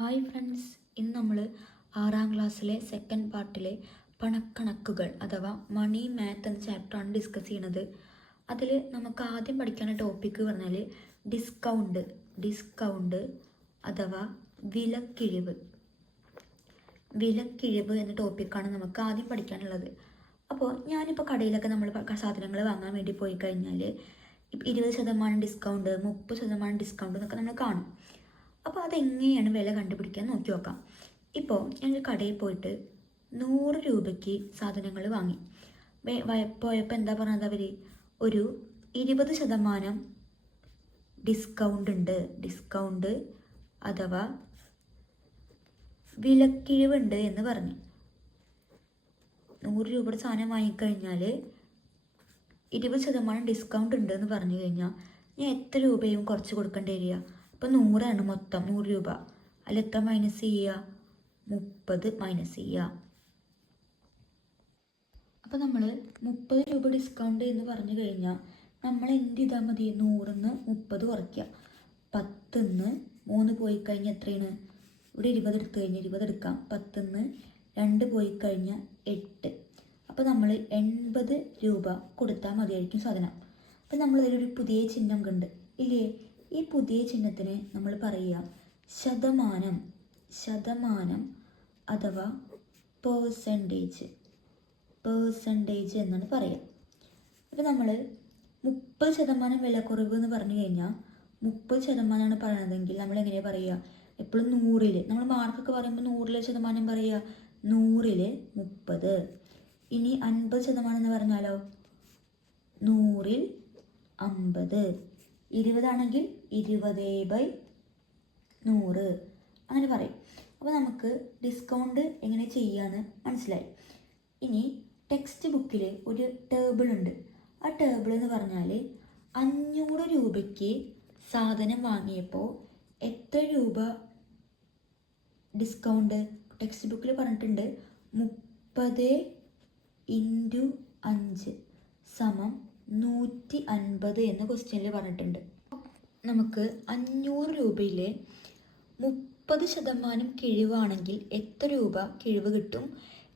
Hi friends, ഇന്ന് നമ്മൾ 6ാം ക്ലാസ്സിലെ സെക്കൻഡ് പാർട്ടിലെ പണക്കണക്കുകൾ അഥവാ മണി മാത്ത് എന്ന ചാപ്റ്ററാണ് ഡിസ്കസ് ചെയ്യുന്നത്. അതിൽ നമുക്ക് ആദ്യം പഠിക്കാനുള്ള ടോപ്പിക്ക് പറഞ്ഞാൽ ഡിസ്കൗണ്ട് അഥവാ വിലക്കിഴിവ് എന്ന ടോപ്പിക്കാണ് നമുക്ക് ആദ്യം പഠിക്കാനുള്ളത്. അപ്പോൾ ഞാനിപ്പോൾ കടയിലൊക്കെ നമ്മൾ സാധനങ്ങൾ വാങ്ങാൻ വേണ്ടി പോയി കഴിഞ്ഞാൽ 20% ഡിസ്കൗണ്ട്, 30% ഡിസ്കൗണ്ട് എന്നൊക്കെ നമ്മൾ കാണും. അപ്പോൾ അതെങ്ങനെയാണ് വില കണ്ടുപിടിക്കാൻ നോക്കി നോക്കാം. ഇപ്പോൾ ഞങ്ങൾ കടയിൽ പോയിട്ട് 100 രൂപയ്ക്ക് സാധനങ്ങൾ വാങ്ങി. പോയപ്പോൾ എന്താ പറഞ്ഞത്, അവർ ഒരു 20% ഡിസ്കൗണ്ട് അഥവാ വിലക്കിഴിവുണ്ട് എന്ന് പറഞ്ഞു. 100 രൂപയുടെ സാധനം വാങ്ങിക്കഴിഞ്ഞാൽ 20% ഡിസ്കൗണ്ട് ഉണ്ട് എന്ന് പറഞ്ഞു കഴിഞ്ഞാൽ ഞാൻ എത്ര രൂപയും കുറച്ച് കൊടുക്കേണ്ടി വരിക? ഇപ്പോൾ 100 മൊത്തം 100 രൂപ, അതിൽ എത്ര മൈനസ് ചെയ്യുക? 30 മൈനസ് ചെയ്യുക. അപ്പോൾ നമ്മൾ 30 രൂപ ഡിസ്കൗണ്ട് എന്ന് പറഞ്ഞു കഴിഞ്ഞാൽ നമ്മൾ എന്ത് ചെയ്താൽ മതി? 100ന്ന് 30 കുറയ്ക്കുക. 10ന്ന് 3 പോയി കഴിഞ്ഞാൽ എത്രയാണ്? ഇവിടെ 20 എടുത്തു കഴിഞ്ഞാൽ 20 എടുക്കാം. 10ന്ന് 2 പോയി കഴിഞ്ഞാൽ 8. അപ്പോൾ നമ്മൾ 80 രൂപ കൊടുത്താൽ മതിയായിരിക്കും സാധനം. അപ്പോൾ നമ്മളിതിലൊരു പുതിയ ചിഹ്നം കണ്ട് ഇല്ലേ? ഈ പുതിയ ചിഹ്നത്തിന് നമ്മൾ പറയുക ശതമാനം അഥവാ പേഴ്സൻറ്റേജ് എന്നാണ് പറയുക. അപ്പോൾ നമ്മൾ 30% വിലക്കുറവ് എന്ന് പറഞ്ഞു കഴിഞ്ഞാൽ 30% പറയണതെങ്കിൽ നമ്മൾ എങ്ങനെയാണ് പറയുക? എപ്പോഴും 100ൽ നമ്മൾ മാർക്കൊക്കെ പറയുമ്പോൾ 100% പറയുക 100ൽ 30. ഇനി 50% എന്ന് പറഞ്ഞാലോ 100ൽ 50. 20 ആണെങ്കിൽ 20/100 അങ്ങനെ പറയും. അപ്പോൾ നമുക്ക് ഡിസ്കൗണ്ട് എങ്ങനെ ചെയ്യാമെന്ന് മനസ്സിലായി. ഇനി ടെക്സ്റ്റ് ബുക്കിൽ ഒരു ടേബിൾ ഉണ്ട്. ആ ടേബിൾ എന്ന് പറഞ്ഞാൽ 500 രൂപയ്ക്ക് സാധനം വാങ്ങിയപ്പോൾ എത്ര രൂപ ഡിസ്കൗണ്ട്? ടെക്സ്റ്റ് ബുക്കിൽ പറഞ്ഞിട്ടുണ്ട് 30 × 5 = 150 എന്ന് ക്വസ്റ്റ്യനിൽ പറഞ്ഞിട്ടുണ്ട്. നമുക്ക് 500 രൂപയിലെ 30% കിഴിവാണെങ്കിൽ എത്ര രൂപ കിഴിവ് കിട്ടും?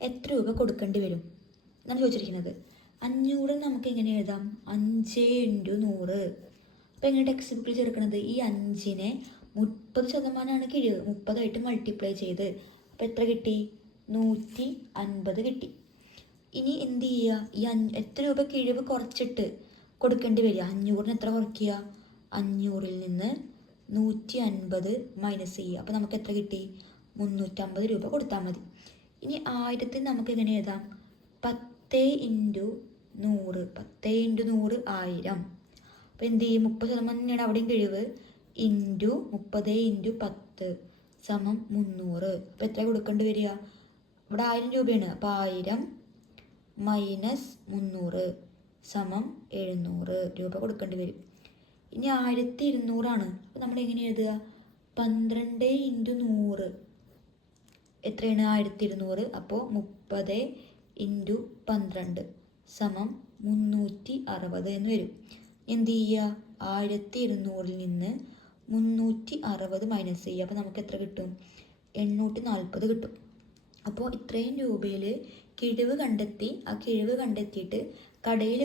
എത്ര രൂപ കൊടുക്കേണ്ടി വരും എന്നാണ് ചോദിച്ചിരിക്കുന്നത്. 500 നമുക്ക് എങ്ങനെ എഴുതാം? 5 × 100. അപ്പോൾ എങ്ങനെ ടെക്സ്റ്റ് ബുക്കിൽ ചേർക്കുന്നത്? ഈ 5നെ 30% കിഴിവ്, 30 മൾട്ടിപ്ലൈ ചെയ്ത് അപ്പോൾ എത്ര കിട്ടി? 150 കിട്ടി. ഇനി എന്ത് ചെയ്യുക? ഈ എത്ര രൂപ കിഴിവ് കുറച്ചിട്ട് കൊടുക്കേണ്ടി വരിക? 500ന് എത്ര കുറയ്ക്കുക? 500ൽ നിന്ന് 150 മൈനസ് ചെയ്യുക. അപ്പോൾ നമുക്ക് എത്ര കിട്ടി? 350 രൂപ കൊടുത്താൽ മതി. ഇനി 1000 നമുക്ക് എങ്ങനെ എഴുതാം? 10 × 100 1000. അപ്പോൾ എന്ത് ചെയ്യും? 30% തന്നെയാണ് അവിടെയും കിഴിവ്. × 30 × 10 = 300. അപ്പോൾ എത്ര കൊടുക്കേണ്ടി വരിക? ഇവിടെ 1000 രൂപയാണ്. അപ്പോൾ 1000 - 300 = 700 രൂപ കൊടുക്കേണ്ടി വരും. ഇനി 1200 ആണ്. അപ്പോൾ നമ്മൾ എങ്ങനെ എഴുതുക? 12 × 100 എത്രയാണ്? 1200. അപ്പോൾ 30 × 12 = 360 എന്ന് വരും. എന്ത് ചെയ്യുക? 1200ൽ നിന്ന് 360 മൈനസ് ചെയ്യുക. അപ്പോൾ നമുക്ക് എത്ര കിട്ടും? 840 കിട്ടും. അപ്പോൾ ഇത്രയും രൂപയിൽ കിഴിവ് കണ്ടെത്തി. ആ കിഴിവ് കണ്ടെത്തിയിട്ട് കടയിൽ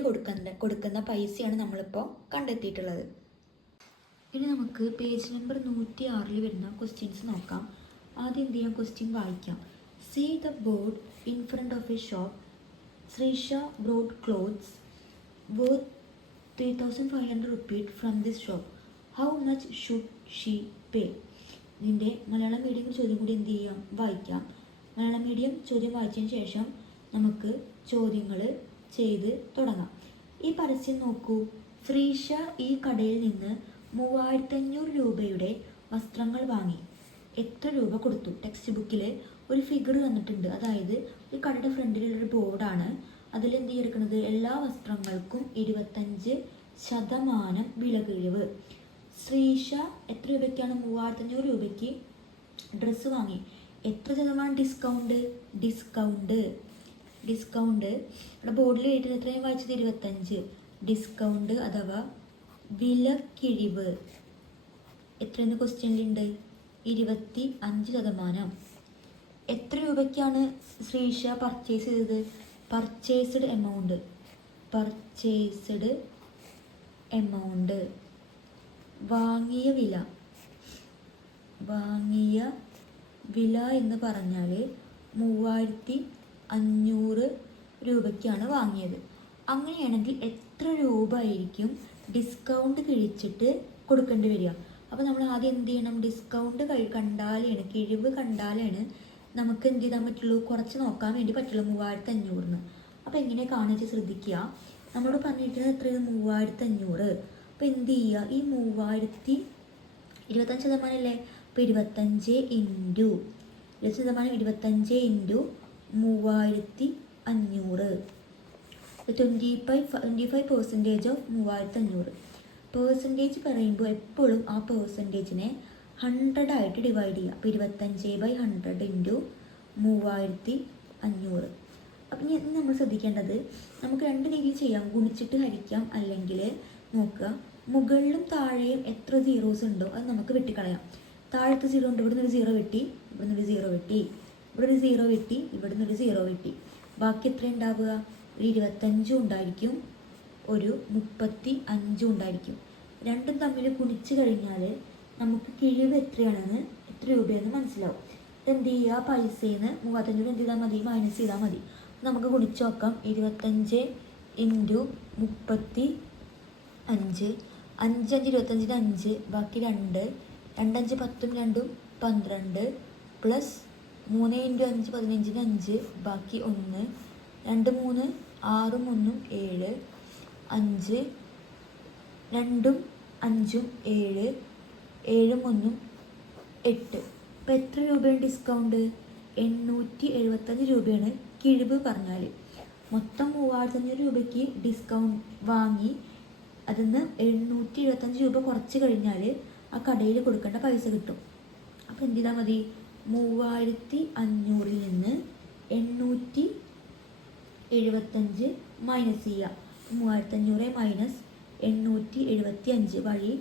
കൊടുക്കുന്ന പൈസയാണ് നമ്മളിപ്പോൾ കണ്ടെത്തിയിട്ടുള്ളത്. ഇനി നമുക്ക് പേജ് നമ്പർ 106ൽ വരുന്ന ക്വസ്റ്റ്യൻസ് നോക്കാം. ആദ്യം എന്ത് ചെയ്യാം? ക്വസ്റ്റ്യൻ വായിക്കാം. See the board in front of a shop. Shreesha brought clothes worth 3500 rupees from this shop. How much should she pay? ഇതിൻ്റെ മലയാളം മീഡിയം ചോദ്യം കൂടി എന്ത് ചെയ്യാം? വായിക്കാം. മലയാളം മീഡിയം ചോദ്യം വായിച്ചതിന് ശേഷം നമുക്ക് ചോദ്യങ്ങൾ ചെയ്ത് തുടങ്ങാം. ഈ പരസ്യം നോക്കൂ. ശ്രീഷ ഈ കടയിൽ നിന്ന് 3500 രൂപയുടെ വസ്ത്രങ്ങൾ വാങ്ങി. എത്ര രൂപ കൊടുത്തു? ടെക്സ്റ്റ് ബുക്കിൽ ഒരു ഫിഗർ തന്നിട്ടുണ്ട്. അതായത് ഒരു കടയുടെ ഫ്രണ്ടിലുള്ളൊരു ബോർഡാണ്. അതിൽ എന്ത് ചെയ്തിരിക്കുന്നത്? എല്ലാ വസ്ത്രങ്ങൾക്കും 25% വില കിഴിവ്. ശ്രീഷ എത്ര രൂപയ്ക്കാണ്? 3500 രൂപയ്ക്ക് ഡ്രസ്സ് വാങ്ങി. എത്ര ശതമാനം ഡിസ്കൗണ്ട് ഇവിടെ ബോർഡിൽ എഴുതിയത് എത്രയും വായിച്ചത്? 25. ഡിസ്കൗണ്ട് അഥവാ വിലക്കിഴിവ് എത്രയെന്ന് ക്വസ്റ്റ്യനിലുണ്ട്? 25%. എത്ര രൂപയ്ക്കാണ് ശ്രീഷ പർച്ചേസ് ചെയ്തത്? പർച്ചേസ്ഡ് എമൗണ്ട് വാങ്ങിയ വില എന്ന് പറഞ്ഞാൽ 3500 രൂപയ്ക്കാണ് വാങ്ങിയത്. അങ്ങനെയാണെങ്കിൽ എത്ര രൂപ ആയിരിക്കും ഡിസ്കൗണ്ട് കിഴിച്ചിട്ട് കൊടുക്കേണ്ടി വരിക? അപ്പോൾ നമ്മൾ ആദ്യം എന്ത് ചെയ്യണം? ഡിസ്കൗണ്ട് കണ്ടാലാണ്, കിഴിവ് കണ്ടാലാണ് നമുക്ക് എന്ത് ചെയ്താൻ പറ്റുള്ളൂ? കുറച്ച് നോക്കാൻ വേണ്ടി പറ്റുള്ളൂ 3500. അപ്പോൾ എങ്ങനെ കാണിച്ച് ശ്രദ്ധിക്കുക. നമ്മളോട് പറഞ്ഞിരിക്കുന്നത് എത്രയാണ്? 3500. അപ്പോൾ എന്ത് ചെയ്യുക? ഈ 25% അല്ലേ? അപ്പോൾ 25 ഇൻറ്റു 25% 3500, 25% ഓഫ് 3500. പേഴ്സൻറ്റേജ് പറയുമ്പോൾ എപ്പോഴും ആ പേഴ്സൻറ്റേജിനെ 100 ആയിട്ട് ഡിവൈഡ് ചെയ്യുക. അപ്പോൾ 25/100 ഇൻറ്റു 3500. അപ്പം ഇനി നമ്മൾ ശ്രദ്ധിക്കേണ്ടത്, നമുക്ക് രണ്ട് രീതിയിൽ ചെയ്യാം. ഗുണിച്ചിട്ട് ഹരിക്കാം, അല്ലെങ്കിൽ നോക്കുക മുകളിലും താഴെയും എത്ര സീറോസ് ഉണ്ടോ അത് നമുക്ക് വെട്ടിക്കളയാം. താഴത്തെ 0 ഉണ്ട്, ഇവിടെ നിന്നൊരു 0 വെട്ടി, ഇവിടെ നിന്നൊരു 0 വെട്ടി, ഇവിടെ ഒരു 0 വെട്ടി, ഇവിടെ നിന്നൊരു 0 വെട്ടി. ബാക്കി എത്ര ഉണ്ടാവുക? ഒരു 25 ഉണ്ടായിരിക്കും, ഒരു 35 ഉണ്ടായിരിക്കും. രണ്ടും തമ്മിൽ ഗുണിച്ച് കഴിഞ്ഞാൽ നമുക്ക് കിഴിവ് എത്ര രൂപയെന്ന് മനസ്സിലാവും. എന്ത് ചെയ്യുക? പൈസയിൽ നിന്ന് 35 എന്ത് ചെയ്താൽ മതി? മൈനസ് ചെയ്താൽ മതി. നമുക്ക് ഗുണിച്ച് നോക്കാം. 25 ഇൻറ്റു 35, 5 5 25 5, ബാക്കി 2, 2 5 10 2 12, പ്ലസ് 3 ഇൻറ്റു 5 15 5, ബാക്കി 1, 2 3 6 1 7, 5 2 5 7, 7 1 8. അപ്പോൾ എത്ര രൂപയാണ് ഡിസ്കൗണ്ട്? 875 രൂപയാണ് കിഴിവ് പറഞ്ഞാൽ. മൊത്തം 3500 രൂപയ്ക്ക് ഡിസ്കൗണ്ട് വാങ്ങി അതിൽ നിന്ന് 875 രൂപ കുറച്ച് കഴിഞ്ഞാൽ ആ കടയിൽ കൊടുക്കേണ്ട പൈസ കിട്ടും. അപ്പോൾ എന്ത് ചെയ്താൽ മതി? 3500 നിന്ന് 875 മൈനസ് ചെയ്യുക. 3500 മൈനസ് 875 വഴി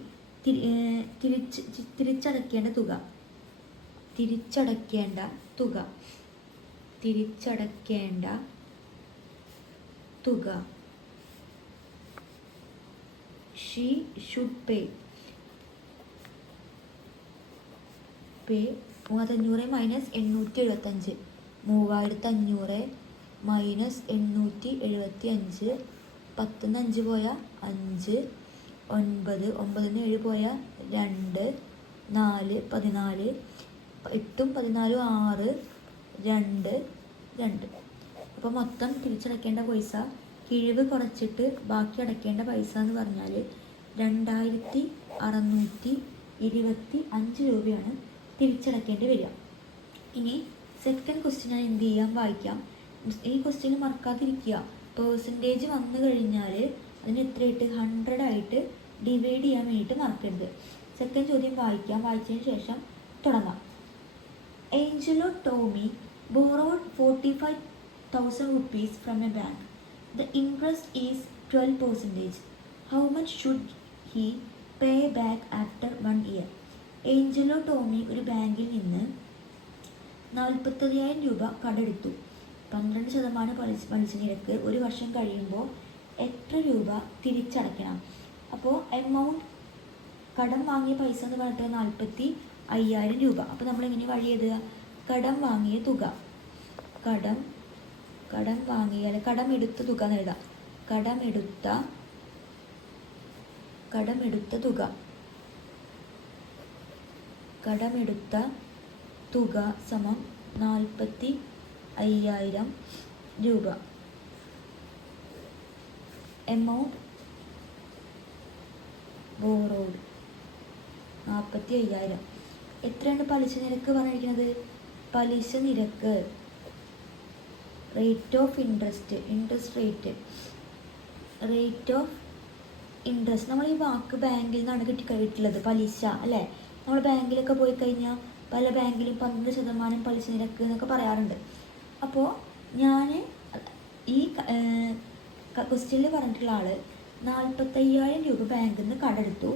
തിരിച്ചടയ്ക്കേണ്ട തുക she should pay 3500 minus 875, 3500 minus 875, 10 5 പോയാൽ 5, 9 9 7 പോയാൽ 2, 4 14, 8 14 6, 2 2. അപ്പോൾ മൊത്തം തിരിച്ചടയ്ക്കേണ്ട പൈസ, കിഴിവ് കുറച്ചിട്ട് ബാക്കി അടയ്ക്കേണ്ട പൈസ എന്ന് പറഞ്ഞാൽ 2625 രൂപയാണ് തിരിച്ചടയ്ക്കേണ്ടി വരിക. ഇനി സെക്കൻഡ് ക്വസ്റ്റ്യൻ ഞാൻ എന്ത് ചെയ്യാം? വായിക്കാം. ഈ ക്വസ്റ്റ്യൻ മറക്കാതിരിക്കുക. പേഴ്സൻറ്റേജ് വന്നു കഴിഞ്ഞാൽ അതിന് എത്രയായിട്ട്? 100 ആയിട്ട് ഡിവൈഡ് ചെയ്യാൻ വേണ്ടിയിട്ട് മറക്കരുത്. സെക്കൻഡ് ചോദ്യം വായിക്കാം. വായിച്ചതിന് ശേഷം തുടങ്ങാം. Angelo Tomy borrowed 45,000 rupees from a bank. The interest is 12%. How much should he pay back after 1 year? Angelo Tomy ഒരു ബാങ്കിൽ നിന്ന് 45,000 രൂപ കടെടുത്തു. 12% പലിശ നിരക്ക്. ഒരു വർഷം കഴിയുമ്പോൾ എത്ര രൂപ തിരിച്ചടയ്ക്കണം? അപ്പോൾ എമൗണ്ട്, കടം വാങ്ങിയ പൈസ എന്ന് പറഞ്ഞിട്ട് 45,000 രൂപ. അപ്പോൾ നമ്മൾ എങ്ങനെ വഴി എഴുതുക? കടം വാങ്ങിയ തുക, കടമെടുത്ത തുക എന്ന് എഴുതാം. കടമെടുത്ത തുക സമം 45,000 രൂപ. Amount borrowed 45,000. എത്രയാണ് പലിശ നിരക്ക് പറഞ്ഞിരിക്കുന്നത്? പലിശ നിരക്ക്, റേറ്റ് ഓഫ് ഇൻട്രസ്റ്റ് നമ്മൾ ഈ വാക്ക് ബാങ്കിൽ നിന്നാണ് കിട്ടിയിട്ടുള്ളത്. പലിശ അല്ലേ? നമ്മൾ ബാങ്കിലൊക്കെ പോയി കഴിഞ്ഞാൽ പല ബാങ്കിലും 12% പലിശ നിരക്ക് എന്നൊക്കെ പറയാറുണ്ട്. അപ്പോൾ ഞാൻ ഈ ക്വസ്റ്റ്യനിൽ പറഞ്ഞിട്ടുള്ള ആൾ 45,000 രൂപ ബാങ്കിൽ നിന്ന് കടെടുത്തു.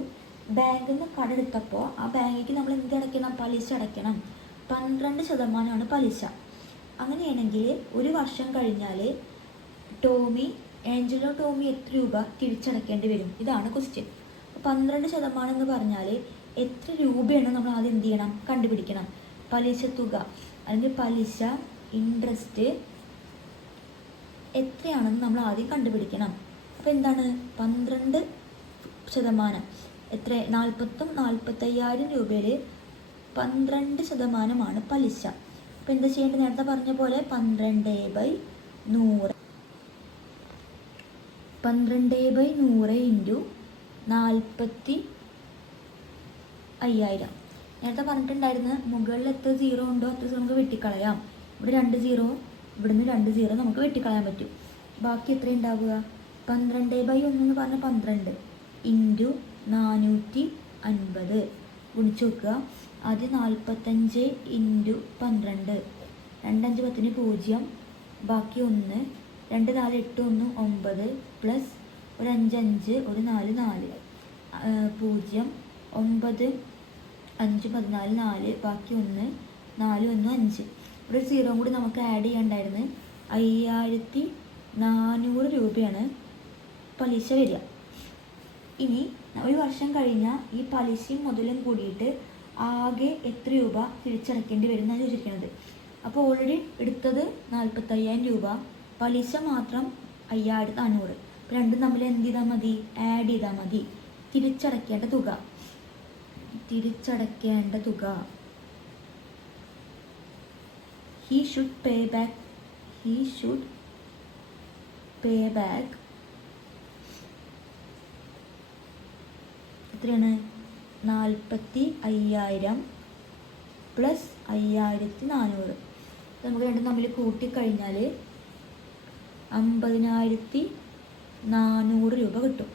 ബാങ്കിൽ നിന്ന് കടെടുത്തപ്പോൾ ആ ബാങ്കിലേക്ക് നമ്മൾ എന്ത് അടയ്ക്കണം? പലിശ അടയ്ക്കണം. 12% പലിശ. അങ്ങനെയാണെങ്കിൽ ഒരു വർഷം കഴിഞ്ഞാൽ ആഞ്ചലോ ടോമി എത്ര രൂപ തിരിച്ചടയ്ക്കേണ്ടി വരും? ഇതാണ് ക്വസ്റ്റ്യൻ. 12% എന്ന് പറഞ്ഞാൽ എത്ര രൂപയാണ് നമ്മൾ ആദ്യം എന്ത് ചെയ്യണം? കണ്ടുപിടിക്കണം. പലിശ തുക അല്ലെങ്കിൽ പലിശ ഇൻട്രസ്റ്റ് എത്രയാണെന്ന് നമ്മൾ ആദ്യം കണ്ടുപിടിക്കണം. അപ്പോൾ എന്താണ് 12%? എത്ര? 45,000 രൂപയിൽ 12% പലിശ. അപ്പോൾ എന്താ ചെയ്യേണ്ടത്? നേരത്തെ പറഞ്ഞ പോലെ 12/100 ഇൻറ്റു 45,000. നേരത്തെ പറഞ്ഞിട്ടുണ്ടായിരുന്നു മുകളിൽ എത്ര സീറോ ഉണ്ടോ അത്ര സീറോ നമുക്ക് വെട്ടിക്കളയാം. ഇവിടെ 2 സീറോ, ഇവിടുന്ന് 2 സീറോ നമുക്ക് വെട്ടിക്കളയാൻ പറ്റും. ബാക്കി എത്ര ഉണ്ടാവുക? 12/1 എന്ന് പറഞ്ഞാൽ 12 ഇൻറ്റു 450 ഗുണിച്ച് നോക്കുക. ആദ്യം 45 ഇൻറ്റു 12, 2 5 10 0, ബാക്കി 1, 2 4 8 1 9 പ്ലസ് ഒരു 5 5 ഒരു 4 4 0 9 5 14 4, ബാക്കി 1 4 1 5. ഒരു സീറോ കൂടി നമുക്ക് ആഡ് ചെയ്യണ്ടായിരുന്നു. 5,400 രൂപയാണ് പലിശ വരിക. ഇനി ഒരു വർഷം കഴിഞ്ഞാൽ ഈ പലിശയും മുതലും കൂടിയിട്ട് ആകെ എത്ര രൂപ തിരിച്ചടയ്ക്കേണ്ടി വരും എന്നാണ് ചോദിച്ചിരിക്കുന്നത്. അപ്പോൾ ഓൾറെഡി എടുത്തത് 45,000 രൂപ, പലിശ മാത്രം 5,400. അപ്പോൾ രണ്ടും തമ്മിൽ എന്ത് ചെയ്താൽ മതി? ആഡ് ചെയ്താൽ മതി. തിരിച്ചടയ്ക്കേണ്ട തുക he should pay back എത്രയാണ്? 45,000 പ്ലസ് 5,400. നമുക്ക് രണ്ടും തമ്മിൽ കൂട്ടിക്കഴിഞ്ഞാൽ 50,400 രൂപ കിട്ടും.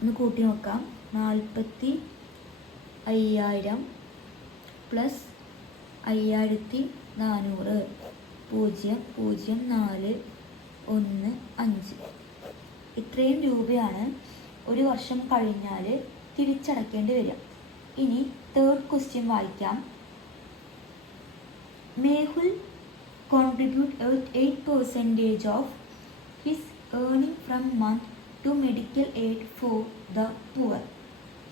ഒന്ന് കൂട്ടി നോക്കാം. 45,000 പ്ലസ് 5,400 0 0 4 1 5. ഇത്രയും രൂപയാണ് ഒരു വർഷം കഴിഞ്ഞാൽ തിരിച്ചടയ്ക്കേണ്ടി വരിക. ഇനി തേർഡ് ക്വസ്റ്റ്യൻ വായിക്കാം. മേഹുൽ contribute 8% of his earning from month to medical aid for the poor.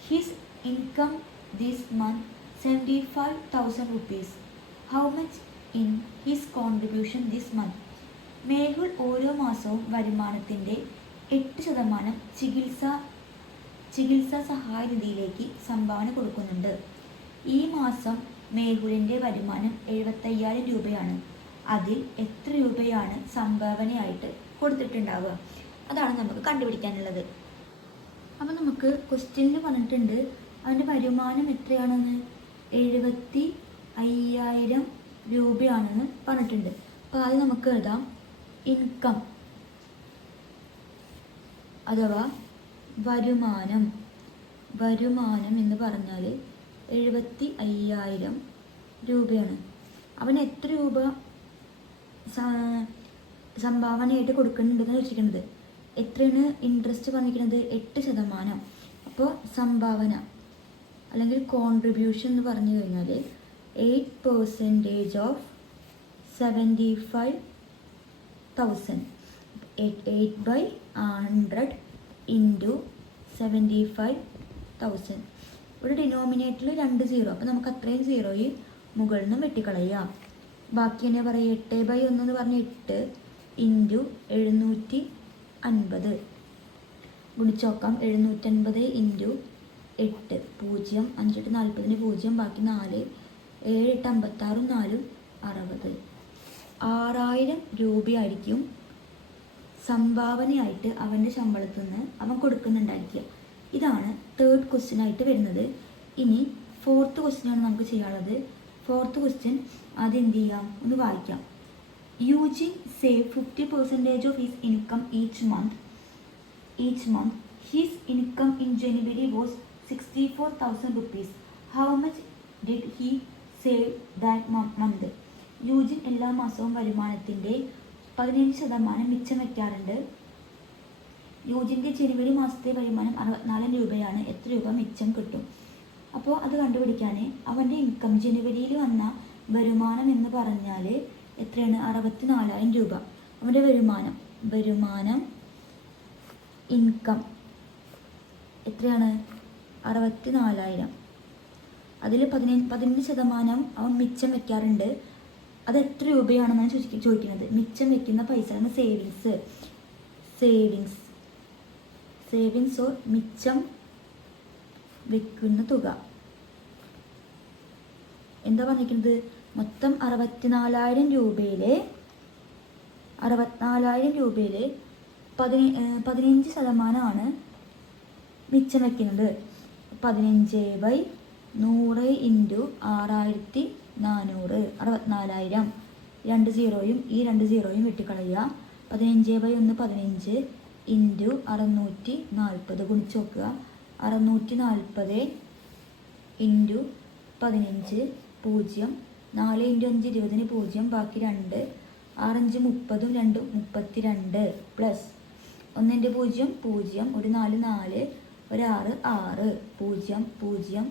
His income this month 75,000 rupees. How much in his contribution this month? മേഹുൽ ഓരോ മാസവും വരുമാനത്തിൻ്റെ 8% ചികിത്സാ സഹായ നിധിയിലേക്ക് സംഭാവന കൊടുക്കുന്നുണ്ട്. ഈ മാസം മേഹുലിൻ്റെ വരുമാനം 75,000 രൂപയാണ്. അതിൽ എത്ര രൂപയാണ് സംഭാവനയായിട്ട് കൊടുത്തിട്ടുണ്ടാവുക? അതാണ് നമുക്ക് കണ്ടുപിടിക്കാനുള്ളത്. അപ്പോൾ നമുക്ക് ക്വസ്റ്റ്യനിൽ പറഞ്ഞിട്ടുണ്ട് അവൻ്റെ വരുമാനം എത്രയാണെന്ന്? 75,000 രൂപയാണെന്ന് പറഞ്ഞിട്ടുണ്ട്. അപ്പോൾ അത് നമുക്ക് എഴുതാം ഇൻകം അഥവാ വരുമാനം എന്ന് പറഞ്ഞാൽ 75,000 രൂപയാണ്. അവന് എത്ര രൂപ സംഭാവനയായിട്ട് കൊടുക്കുന്നുണ്ടെന്ന് വെച്ചിരിക്കുന്നത്? എത്രയാണ് ഇൻട്രസ്റ്റ് പറഞ്ഞിരിക്കുന്നത്? 8%. അപ്പോൾ സംഭാവന അല്ലെങ്കിൽ കോൺട്രിബ്യൂഷൻ എന്ന് പറഞ്ഞു കഴിഞ്ഞാൽ 8% ഓഫ് 75,000. 8/100 ഇൻറ്റു 75,000. ഇവിടെ ഡിനോമിനേറ്ററിൽ 2 സീറോ, അപ്പോൾ നമുക്ക് അത്രയും സീറോയിൽ മുകളിൽ നിന്ന് വെട്ടിക്കളയാം. ബാക്കി തന്നെ പറയുക 8/1 എന്ന് പറഞ്ഞാൽ 8 ഇൻറ്റു 750 ഗുണിച്ച് നോക്കാം. 750 ഇൻറ്റു 8 0 5 8 40 0, ബാക്കി 4 7 8 56 4 60. 6,000 രൂപയായിരിക്കും സംഭാവനയായിട്ട് അവൻ്റെ ശമ്പളത്തിൽ നിന്ന് അവൻ കൊടുക്കുന്നുണ്ടായിരിക്കുക. ഇതാണ് തേർഡ് ക്വസ്റ്റ്യൻ ആയിട്ട് വരുന്നത്. ഇനി ഫോർത്ത് ക്വസ്റ്റ്യനാണ് നമുക്ക് ചെയ്യാനുള്ളത്. ഫോർത്ത് ക്വസ്റ്റ്യൻ ആദ്യം എന്ത് ചെയ്യാം? ഒന്ന് വായിക്കാം. Eugene save 50% of his income each month. His income in January was 64,000 rupees. How much did he save that month? Eugene എല്ലാ മാസവും വരുമാനത്തിൻ്റെ 15% മിച്ചം വയ്ക്കാറുണ്ട്. യൂജിൻ്റെ ജനുവരി മാസത്തെ വരുമാനം 64 രൂപയാണ്. എത്ര രൂപ മിച്ചം കിട്ടും? അപ്പോൾ അത് കണ്ടുപിടിക്കാൻ അവൻ്റെ ഇൻകം ജനുവരിയിൽ വന്ന വരുമാനം എന്ന് പറഞ്ഞാൽ എത്രയാണ്? 64,000 രൂപ. അവൻ്റെ വരുമാനം ഇൻകം എത്രയാണ്? 64,000. അതിൽ 15% അവൻ മിച്ചം വെക്കാറുണ്ട്. അത് എത്ര രൂപയാണെന്നാണ് ചോദിക്കുന്നത്. മിച്ചം വെക്കുന്ന പൈസയാണ് സേവിങ്സ് ഓർ മിച്ചം വെക്കുന്ന തുക. എന്താ പറഞ്ഞിരിക്കുന്നത്? മൊത്തം 64,000 രൂപയിൽ 15% മിച്ചം വയ്ക്കുന്നത്. 15/100 × 6,400 64,000. 2 സീറോയും ഈ 2 സീറോയും വെട്ടിക്കളയുക. 15/1 15 × 640 ഗുണിച്ച് നോക്കുക. 640 × 15 0. 4 × 5 20 0. ബാക്കി 2. 6 5 30 2 32 പ്ലസ് 1 × 0 0. ഒരു 4 4 ഒരു 6 6 0 0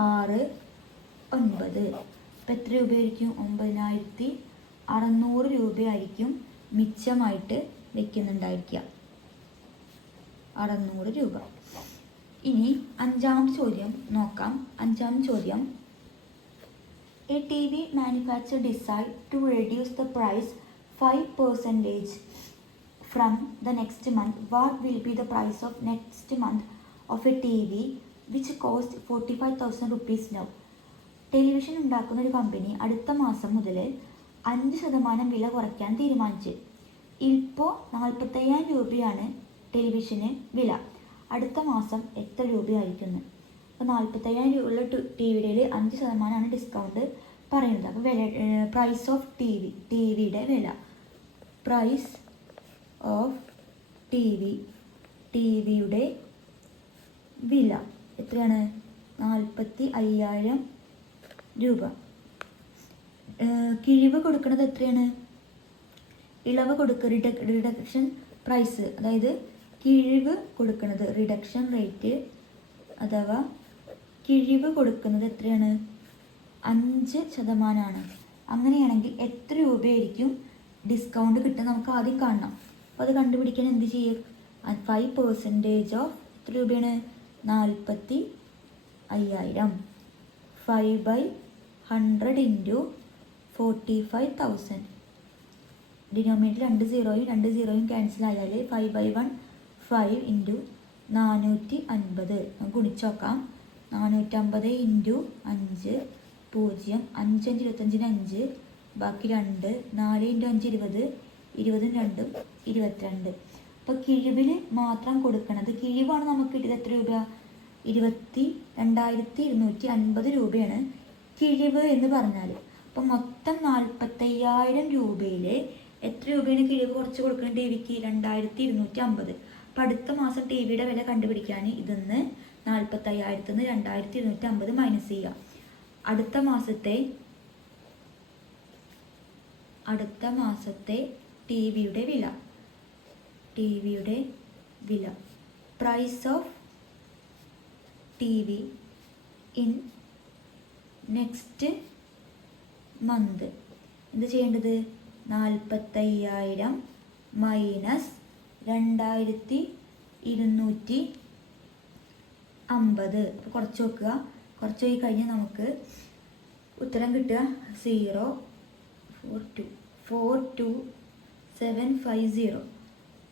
6 9. ഇപ്പം എത്ര രൂപയായിരിക്കും? 9,600 രൂപയായിരിക്കും മിച്ചമായിട്ട് വെക്കുന്നുണ്ടായിരിക്കുക. 600 രൂപ. ഇനി 5ാമത്തെ ചോദ്യം നോക്കാം. 5ാമത്തെ ചോദ്യം, a T V manufacture decide to reduce the price 5% from the next month. What will be the price of next month of a TV which cost 45,000 rupees now? Television ഉണ്ടാക്കുന്ന ഒരു കമ്പനി അടുത്ത മാസം മുതൽ 5% വില കുറയ്ക്കാൻ തീരുമാനിച്ചു. ഇപ്പോൾ 45,000 രൂപയാണ് ടെലിവിഷന് വില. അടുത്ത മാസം എത്ര രൂപയായിരിക്കുന്നു? അപ്പോൾ 45,000 രൂപയുള്ള ടി വിയുടെ 5% ഡിസ്കൗണ്ട് പറയുന്നത്. അപ്പോൾ പ്രൈസ് ഓഫ് ടി വിയുടെ വില. പ്രൈസ് ഓഫ് ടി വിയുടെ വില എത്രയാണ്? 45,000 രൂപ. കിഴിവ് കൊടുക്കുന്നത് എത്രയാണ്? ഇളവ് റിഡക്ഷൻ പ്രൈസ്, അതായത് കിഴിവ് കൊടുക്കുന്നത് റിഡക്ഷൻ റേറ്റ് അഥവാ കിഴിവ് കൊടുക്കുന്നത് എത്രയാണ്? 5%. അങ്ങനെയാണെങ്കിൽ എത്ര രൂപയായിരിക്കും ഡിസ്കൗണ്ട് കിട്ടുക? നമുക്ക് ആദ്യം കാണണം. അപ്പോൾ അത് കണ്ടുപിടിക്കാൻ എന്ത് ചെയ്യും? 5% ഓഫ് എത്ര രൂപയാണ്? 45,000. 5/100 × 45,000. ഡിനോമിനേറ്റർ 2 സീറോയും ക്യാൻസൽ ആയാൽ 5/1 5 × 450 നമുക്ക് ഗുണിച്ച് നോക്കാം. 450 × 5 0. 5 5 25 5. ബാക്കി 2. 4 × 5 20. 20 2 22. അപ്പോൾ കിഴിവിൽ മാത്രം കൊടുക്കണത്, കിഴിവാണ് നമുക്ക് കിട്ടിയത് എത്ര രൂപ? 22,250 രൂപയാണ് കിഴിവ് എന്ന് പറഞ്ഞാൽ. അപ്പം മൊത്തം 45,000 രൂപയിൽ എത്ര രൂപയാണ് കിഴിവ് കുറച്ച് കൊടുക്കുന്നത് ടി വിക്ക്? 2,250. അപ്പം അടുത്ത മാസം ടി വിയുടെ വില കണ്ടുപിടിക്കാൻ ഇതിന്ന് 45,000 നിന്ന് 2,250 മൈനസ് ചെയ്യുക. അടുത്ത മാസത്തെ ടി വിയുടെ വില price of T V in next month. എന്ത് ചെയ്യേണ്ടത്? 45,000 മൈനസ് 2,250. അപ്പോൾ കുറച്ച് നോക്കുക. കുറച്ച് പോയി കഴിഞ്ഞാൽ നമുക്ക് ഉത്തരം കിട്ടുക 0.424750.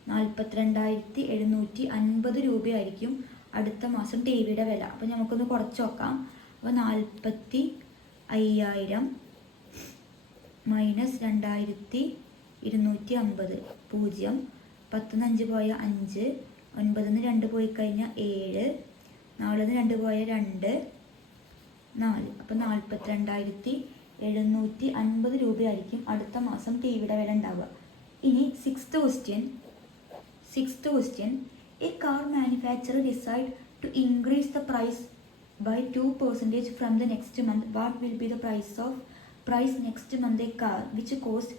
42,750 രൂപയായിരിക്കും അടുത്ത മാസം ടി വിയുടെ വില. അപ്പോൾ നമുക്കൊന്ന് കുറച്ച് നോക്കാം. അപ്പോൾ 45,000 മൈനസ് 2,250 0. 10 5 പോയ 5. 9 2 പോയി കഴിഞ്ഞാൽ 7. 4 2 പോയ 2 4. അപ്പോൾ 42,750 രൂപയായിരിക്കും അടുത്ത മാസം ടി വിയുടെ വില ഉണ്ടാവുക. ഇനി sixth question, a car manufacturer decide to increase the price by 2% from the next month. What will be the price next month a car which cost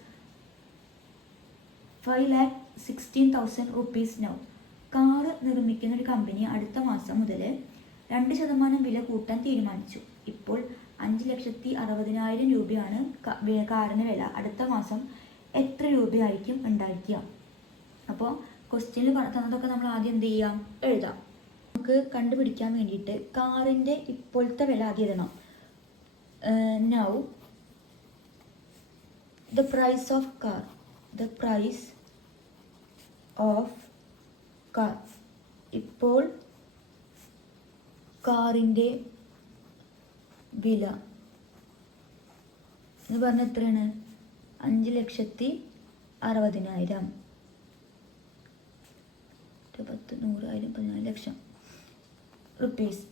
5,16,000 rupees now? Car നിർമ്മിക്കുന്ന ഒരു കമ്പനി അടുത്ത മാസം മുതൽ 2% വില കൂട്ടാൻ തീരുമാനിച്ചു. ഇപ്പോൾ 5,60,000 രൂപയാണ് കാറിന് വില. അടുത്ത മാസം എത്ര രൂപയായിരിക്കും ഉണ്ടായിരിക്കുക? അപ്പോൾ ക്വസ്റ്റ്യനിൽ തന്നതൊക്കെ നമ്മൾ ആദ്യം എന്ത് ചെയ്യാം, എഴുതാം. നമുക്ക് കണ്ടുപിടിക്കാൻ വേണ്ടിയിട്ട് കാറിൻ്റെ ഇപ്പോഴത്തെ വില ആദ്യം എഴുതണം. Now the price of car ഇപ്പോൾ കാറിൻ്റെ വില എന്ന് പറഞ്ഞാൽ എത്രയാണ്? 5,60,000. 10, 100, 1000, 14 ലക്ഷം റുപ്പീസ്.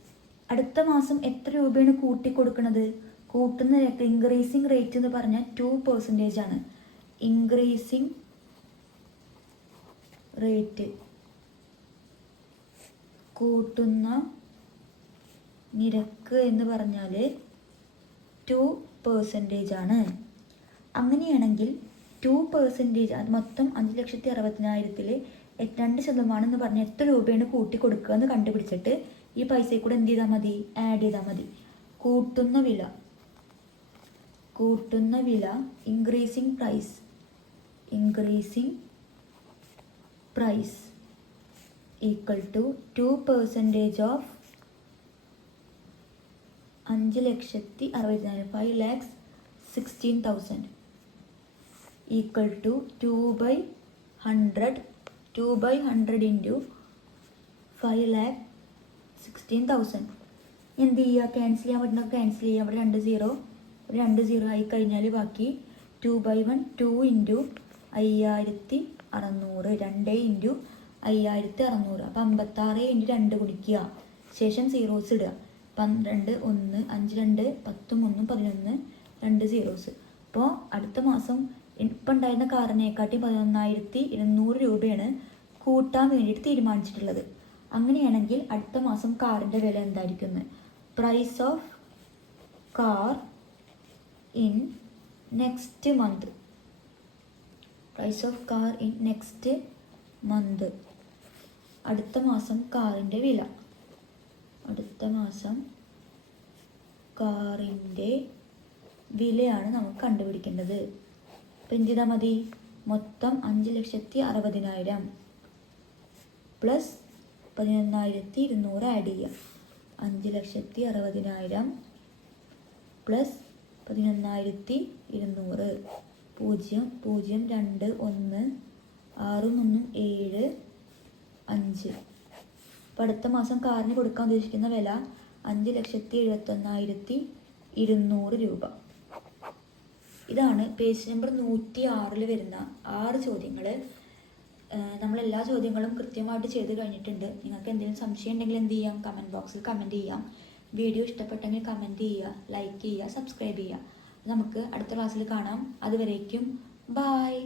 അടുത്ത മാസം എത്ര രൂപയാണ് കൂട്ടി കൊടുക്കുന്നത്? കൂട്ടുന്ന റേറ്റ്, ഇൻക്രീസിങ് റേറ്റ് എന്ന് പറഞ്ഞാൽ 2% ആണ്. ഇൻക്രീസിങ് റേറ്റ്, കൂട്ടുന്ന നിരക്ക് എന്ന് പറഞ്ഞാൽ 2% ആണ്. അങ്ങനെയാണെങ്കിൽ 2%, അത് മൊത്തം 5,60,000-ൽ 2% എന്ന് പറഞ്ഞാൽ എത്ര രൂപയാണ് കൂട്ടി കൊടുക്കുക എന്ന് കണ്ടുപിടിച്ചിട്ട് ഈ പൈസയിൽ കൂടെ എന്ത് ചെയ്താൽ മതി? ആഡ് ചെയ്താൽ മതി. കൂട്ടുന്ന വില increasing price equal to 2% of 5,60,000, 5,16,000 ഈക്വൽ ടു 2/100 into 5,16,000. എന്ത് ചെയ്യുക? ക്യാൻസൽ ചെയ്യാൻ പറ്റുന്ന ക്യാൻസൽ ചെയ്യുക. അവിടെ 2 0 ആയി കഴിഞ്ഞാൽ ബാക്കി 2/1 2 into 5,600, 2 into 5,600. അപ്പം 56 into 2 ഗുണിക്കുക, ശേഷം സീറോസ് ഇടുക. 12, 1, 5, 2, 10, 3, 11, 2 സീറോസ്. അപ്പോൾ അടുത്ത മാസം ഇപ്പം ഉണ്ടായിരുന്ന കാറിനെക്കാട്ടി 11,200 രൂപയാണ് കൂട്ടാൻ വേണ്ടിയിട്ട് തീരുമാനിച്ചിട്ടുള്ളത്. അങ്ങനെയാണെങ്കിൽ അടുത്ത മാസം കാറിൻ്റെ വില എന്തായിരിക്കും? Price of car in next month. അടുത്ത മാസം കാറിൻ്റെ വില, വിലയാണ് നമുക്ക് കണ്ടുപിടിക്കേണ്ടത്. അപ്പം എന്ത് ചെയ്താൽ മതി? മൊത്തം 5,60,000 പ്ലസ് 11,200 ആഡ് ചെയ്യുക. 5,60,000 പ്ലസ് 11,200. 0, 0, 2, 1, 6, 3, 7, 5. അപ്പം അടുത്ത മാസം കാറിന് കൊടുക്കാൻ ഉദ്ദേശിക്കുന്ന വില 5,71,200 രൂപ. ഇതാണ് പേജ് നമ്പർ 106 വരുന്ന 6 ചോദ്യങ്ങൾ. നമ്മളെല്ലാ ചോദ്യങ്ങളും കൃത്യമായിട്ട് ചെയ്ത് കഴിഞ്ഞിട്ടുണ്ട്. നിങ്ങൾക്ക് എന്തെങ്കിലും സംശയം ഉണ്ടെങ്കിൽ എന്ത് ചെയ്യാം? കമൻറ്റ് ബോക്സിൽ കമൻറ്റ് ചെയ്യാം. വീഡിയോ ഇഷ്ടപ്പെട്ടെങ്കിൽ കമൻറ്റ് ചെയ്യുക, ലൈക്ക് ചെയ്യുക, സബ്സ്ക്രൈബ് ചെയ്യുക. നമുക്ക് അടുത്ത ക്ലാസ്സിൽ കാണാം. അതുവരേക്കും ബായ്.